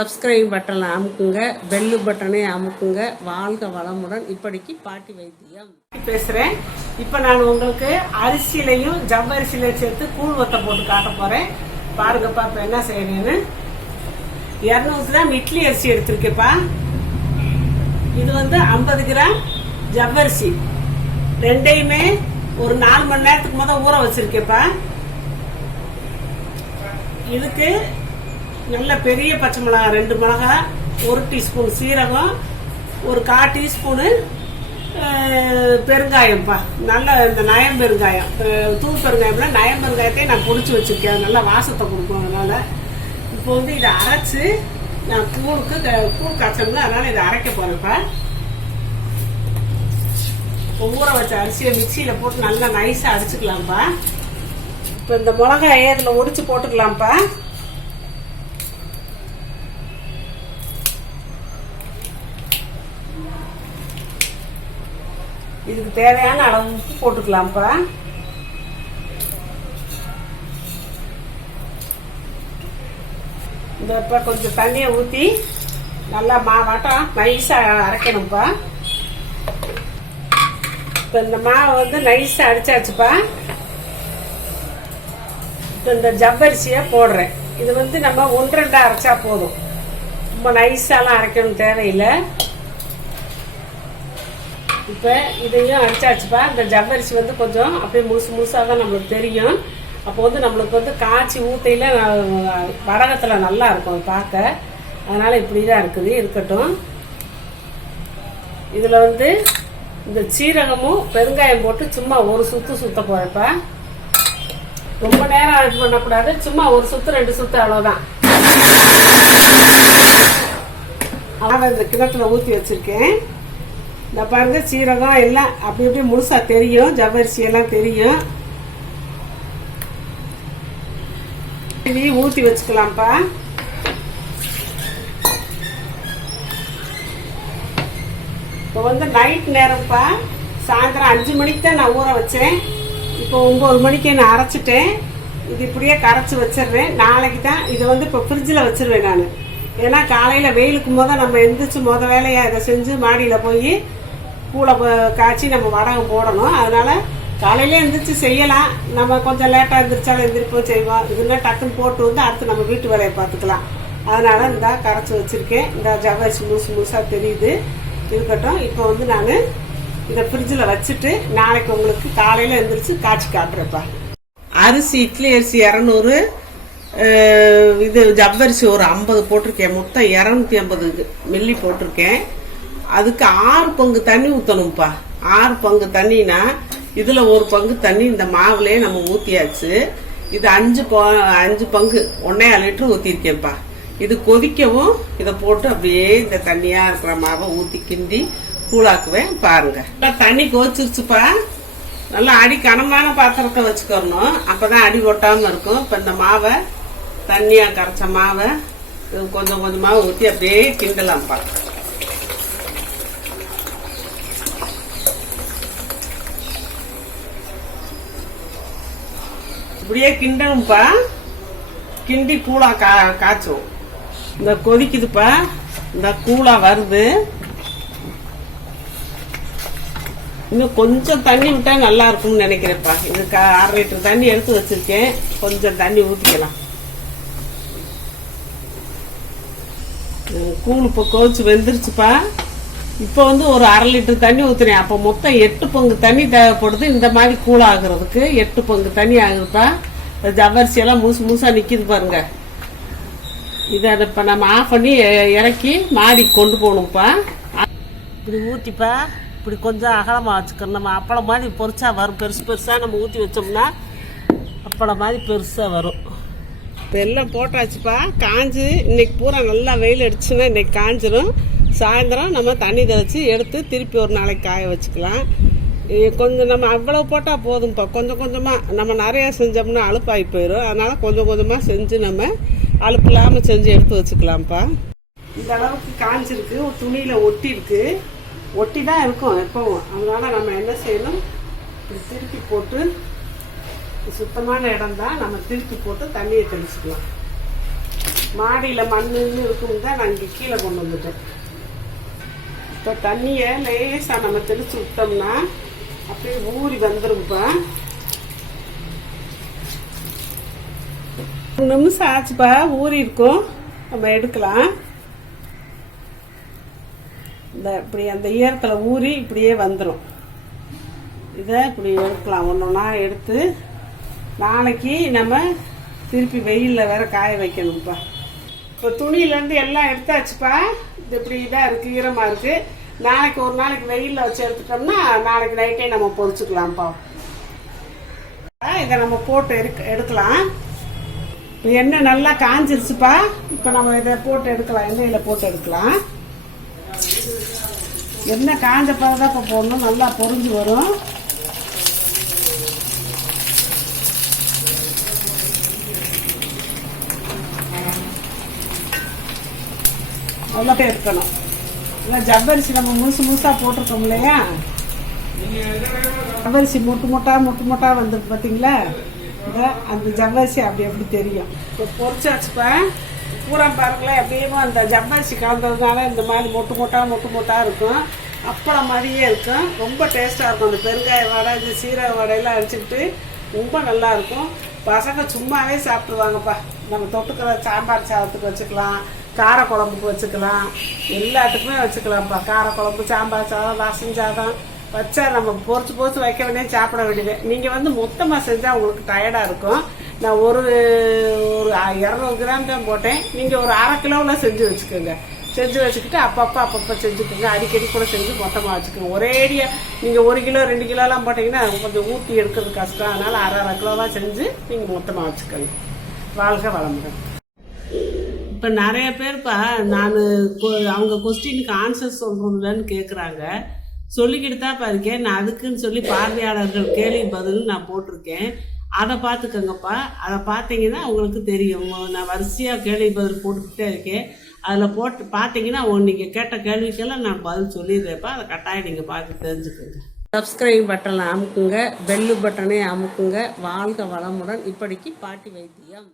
Subscribe பட்டனை அமுக்குங்க, bell பட்டனை அமுக்குங்க. வாழ்க வளமுடன். இப்படிக்கு பாட்டி வைத்தியம் பேசுகிறேன். இப்போ நான் உங்களுக்கு அரிசியிலையும் ஜவ்வரிசியிலையும் சேர்த்து கூழ் வத்த போட்டு காட்ட போகிறேன். பாருங்கப்பா இப்போ என்ன செய்யணும்னு. 200 கிராம் இட்லி அரிசி எடுத்திருக்கேப்பா. இது 50 கிராம் ஜவ்வரிசி. ரெண்டையுமே ஒரு 4 மணி நேரத்துக்கு முதல் ஊற வச்சிருக்கேப்பா. இதுக்கு நல்ல பெரிய பச்சை மிளகாய் 2 மிளகாய், 1 டீஸ்பூன் சீரகம், ஒரு 1/4 டீஸ்பூனு பெருங்காயம்ப்பா. நல்ல இந்த நயம் பெருங்காயம், தூள் பெருங்காயம்னா நயம் பெருங்காயத்தை நான் பொடிச்சு வச்சிருக்கேன். நல்லா வாசத்தை கொடுக்கும். அதனால இப்போ இதை அரைச்சு நான் கூழ் காய்ச்சணும்ல, அதனால இதை அரைக்க போறேன்ப்பா. ஊற வச்ச அரிசியை மிக்சியில போட்டு நல்லா நைஸா அடிச்சுக்கலாம்ப்பா. இப்போ இந்த மிளகாயை இதில் ஒடிச்சு போட்டுக்கலாம்ப்பா. இதுக்கு தேவையான அளவு உப்பு போட்டுக்கலாம்ப்பா. இந்த இப்போ கொஞ்சம் தண்ணியை ஊற்றி நல்லா மாவாட்டம் நைஸாக அரைக்கணும்ப்பா. இப்போ இந்த மாவை நைஸாக அடிச்சாச்சுப்பா. இப்போ இந்த ஜவ்வரிசியை போடுறேன். இது நம்ம 1-2 அரைச்சா போதும். ரொம்ப நைஸாலாம் அரைக்கணும் தேவையில்லை. இப்போ இதையும் அரைச்சாச்சுப்பா. இந்த ஜவ்வரிசி கொஞ்சம் அப்படியே முழுசாக தான் நம்மளுக்கு தெரியும். அப்போ நம்மளுக்கு காய்ச்சி ஊத்தையில வடகத்தில் நல்லா இருக்கும் பார்க்க. அதனால இப்படி தான் இருக்குது, இருக்கட்டும். இதில் இந்த சீரகமும் பெருங்காயம் போட்டு சும்மா ஒரு சுத்த போறப்ப. ரொம்ப நேரம் இது பண்ணக்கூடாது. சும்மா ஒரு சுத்து 2 சுத்து அவ்வளோதான். இந்த கிணத்துல ஊற்றி வச்சிருக்கேன். இந்த பாருங்க, சீரகம் எல்லாம் அப்படி அப்படியே முழுசா தெரியும், ஜவ்வரிசி எல்லாம் தெரியும். ஊற்றி வச்சுக்கலாம்ப்பா. இப்போ நைட் நேரம்ப்பா. சாயந்தரம் 5 மணிக்கு தான் நான் ஊற வச்சேன். இப்போ 9 மணிக்கு நான் அரைச்சிட்டேன். இது இப்படியே கரைச்சி வச்சிடுறேன். நாளைக்கு தான் இதை இப்போ ஃப்ரிட்ஜில் வச்சிருவேன் நான். ஏன்னா காலையில் வெயிலுக்கு நம்ம எந்திரிச்சு வேலையாக இதை செஞ்சு மாடியில் போய் கூளை காய்ச்சி நம்ம வடகம் போடணும். அதனால காலையில எந்திரிச்சு செய்யலாம். நம்ம கொஞ்சம் லேட்டாக எந்திரிச்சாலும் எந்திரிப்போம், செய்வோம். இதுன்னா டக்குன்னு போட்டு அடுத்து நம்ம வீட்டு வேலையை பார்த்துக்கலாம். அதனால இந்த கரைச்சி வச்சிருக்கேன். இந்த ஜவ்வரிசி முழுசாக தெரியுது, இருக்கட்டும். இப்போ நான் இதை ஃப்ரிட்ஜில் வச்சுட்டு நாளைக்கு உங்களுக்கு காலையில் எந்திரிச்சு காய்ச்சி காட்டுறேப்பா. அரிசி இட்லி அரிசி 200, இது ஜவ்வரிசி ஒரு 50 போட்டிருக்கேன். மொத்தம் 250 மில்லி போட்டிருக்கேன். அதுக்கு 6 பங்கு தண்ணி ஊற்றணும்ப்பா. 6 பங்கு தண்ணினா இதில் 1 பங்கு தண்ணி இந்த மாவுலேயே நம்ம ஊற்றியாச்சு. இது 5 பங்கு 1.5 லிட்டர் ஊற்றிருக்கேன்ப்பா. இது கொதிக்கவும் இதை போட்டு அப்படியே இந்த தண்ணியாக இருக்கிற மாவை ஊற்றி கிண்டி கூழாக்குவேன். பாருங்க, தண்ணி கொதிச்சிருச்சுப்பா. நல்லா அடி கனமான பாத்திரத்தை வச்சுக்கணும், அப்போதான் அடி ஒட்டாமல் இருக்கும். இப்போ இந்த மாவை தண்ணியாக கரைச்ச மாவை கொஞ்சம் கொஞ்சமாக ஊற்றி அப்படியே கிண்டலாம்ப்பா. இப்படியே கிண்டணும்ப்பா. கிண்டி கூழா காய்ச்சும். இந்த கொதிக்குதுப்பா, இந்த கூழா வருது. இன்னும் கொஞ்சம் தண்ணி விட்டா நல்லா இருக்கும்னு நினைக்கிறேன்ப்பா. இதுக்கு 1/2 லிட்டர் தண்ணி எடுத்து வச்சிருக்கேன். கொஞ்சம் தண்ணி ஊற்றிக்கலாம். கூழ் இப்போ கொதிச்சு வெந்துருச்சுப்பா. இப்போ ஒரு 1/2 லிட்டர் தண்ணி ஊத்துறேன். அப்போ மொத்தம் 8 பங்கு தண்ணி தேவைப்படுது. இந்த மாதிரி கூழ் ஆகுறதுக்கு 8 பங்கு தண்ணி ஆகுதுப்பா. ஜவ்வரிசி எல்லாம் முழுசா நிக்குது பாருங்க. இதை இப்போ நம்ம ஆஃப் பண்ணி இறக்கி மாடி கொண்டு போகணும்ப்பா. இப்படி ஊற்றிப்பா, இப்படி கொஞ்சம் அகலமாக வச்சுக்கணும். நம்ம அப்பளம் மாதிரி பொரிச்சா வரும். பெருசாக நம்ம ஊற்றி வச்சோம்னா அப்பளம் மாதிரி பெருசாக வரும். இப்போ எல்லாம் போட்டாச்சுப்பா. காஞ்சு இன்னைக்கு பூரா நல்லா வெயில் அடிச்சுன்னா இன்னைக்கு காஞ்சிரும். சாயந்தரம் நம்ம தண்ணி தெளிச்சு எடுத்து திருப்பி ஒரு நாளைக்கு காய வச்சுக்கலாம். கொஞ்சம் நம்ம அவ்வளோ போட்டால் போதும்ப்பா. கொஞ்சம் கொஞ்சமாக நம்ம நிறையா செஞ்சோம்னா அலுப்பாகி போயிடும். அதனால் கொஞ்சம் கொஞ்சமாக செஞ்சு நம்ம அலுப்பு இல்லாமல் செஞ்சு எடுத்து வச்சுக்கலாம்ப்பா. இந்த அளவுக்கு காஞ்சிருக்கு. ஒரு துணியில் ஒட்டி தான் இருக்கும் எப்பவும். அதனால் நம்ம என்ன செய்யணும், திருப்பி போட்டு, சுத்தமான இடம் தான், நம்ம திருப்பி போட்டு தண்ணியை தெளிச்சுக்கலாம். மாடியில் மண்ணுன்னு இருக்கும் தான் நான் இங்கே கீழே கொண்டு வந்துட்டேன். இப்போ தண்ணியை லேசாக நம்ம தெளிச்சு விட்டோம்னா அப்படியே ஊறி வந்துருப்பா. 1 நிமிஷம் ஆச்சுப்பா, ஊறி இருக்கும். நம்ம எடுக்கலாம். இந்த இப்படி அந்த ஈரத்தில் ஊறி இப்படியே வந்துடும். இதை இப்படி எடுக்கலாம். ஒன்றா எடுத்து நாளைக்கு நம்ம திருப்பி வெயிலில் வேற காய வைக்கணும்ப்பா. இப்போ துணியிலேருந்து எல்லாம் எடுத்தாச்சுப்பா. இது இப்படி இதாக இருக்குது, ஈரமாக இருக்குது. நாளைக்கு ஒரு நாளைக்கு வெயிலில் வச்சு எடுத்துட்டோம்னா நாளைக்கு நைட்டே நம்ம பொரிச்சுக்கலாம்ப்பா. இதை நம்ம போட்டு எடுக்கலாம். இப்போ எண்ணெய் நல்லா காஞ்சிருச்சுப்பா. இப்போ நம்ம இதை போட்டு எடுக்கலாம், எண்ணெயில் போட்டு எடுக்கலாம். எண்ணெய் காஞ்ச பிறகு தான் இப்போ போடணும், நல்லா பொரிஞ்சு வரும். நல்லா இருக்கணும். இல்லை ஜவ்வரிசி நம்ம முழுசாக போட்டிருக்கோம் இல்லையா, ஜவ்வரிசி முட்டு வந்துருக்கு பார்த்தீங்களா. இதை அந்த ஜவ்வரிசி அப்படி தெரியும். இப்போ பொரிச்சாச்சுப்பா. பூரா பாருங்களேன், எப்படியுமோ அந்த ஜவ்வரிசி கலந்ததுனால இந்த மாதிரி மொட்டு இருக்கும். அப்பளம் மாதிரியே இருக்கும். ரொம்ப டேஸ்ட்டாக இருக்கும். அந்த பெருங்காய வடை, இந்த சீரக வடையெல்லாம் அடிச்சுக்கிட்டு ரொம்ப நல்லாயிருக்கும். பசங்க சும்மாவே சாப்பிடுவாங்கப்பா. நம்ம தொட்டுக்கிற சாம்பார் சாதத்துக்கு வச்சுக்கலாம், கார குழம்புக்கு வச்சுக்கலாம், எல்லாத்துக்குமே வச்சுக்கலாம்ப்பா. கார குழம்பு, சாம்பார் சாதம், ரசம் சாதம் வச்சா நம்ம பொறிச்சு வைக்க வேண்டிய சாப்பிட வேண்டியது. நீங்கள் மொத்தமாக செஞ்சால் உங்களுக்கு டயர்டாக இருக்கும். நான் ஒரு 200 கிராம் தான் போட்டேன். நீங்கள் ஒரு 1/2 கிலோவில் செஞ்சு வச்சுக்கோங்க. செஞ்சு வச்சுக்கிட்டு அப்பப்போ செஞ்சுக்கோங்க. அடிக்கடி கூட செஞ்சு மொத்தமாக வச்சுக்கோங்க. ஒரேடியாக நீங்கள் 1 கிலோ 2 கிலோலாம் போட்டிங்கன்னா கொஞ்சம் ஊற்றி எடுக்கிறது கஷ்டம். அதனால் 1/2 கிலோவாக செஞ்சு நீங்கள் மொத்தமாக வச்சுக்கோங்க. வாழ்க வளமுடன். இப்போ நிறைய பேர்ப்பா நான் அவங்க கொஸ்டினுக்கு ஆன்சர் சொல்கிறோம்லன்னு கேட்குறாங்க. சொல்லிக்கிட்டு தான் இருக்கேன். நான் அதுக்குன்னு சொல்லி பார்வையாளர்கள் கேள்வி பதில் நான் போட்டிருக்கேன். அதை பார்த்துக்கோங்கப்பா. அதை பார்த்தீங்கன்னா உங்களுக்கு தெரியும். நான் வரிசையாக கேள்வி பதில் போட்டுக்கிட்டே இருக்கேன். அதில் போட்டு பார்த்தீங்கன்னா நீங்கள் கேட்ட கேள்விக்கெல்லாம் நான் பதில் சொல்லிடுறேன்ப்பா. அதை கட்டாயம் நீங்கள் பார்த்து தெரிஞ்சுக்கோங்க. சப்ஸ்கிரைப் பட்டனை அமுக்குங்க, பெல்லு பட்டனை அமுக்குங்க. வாழ்க வளமுடன். இப்படிக்கு பாட்டி வைத்தியம்.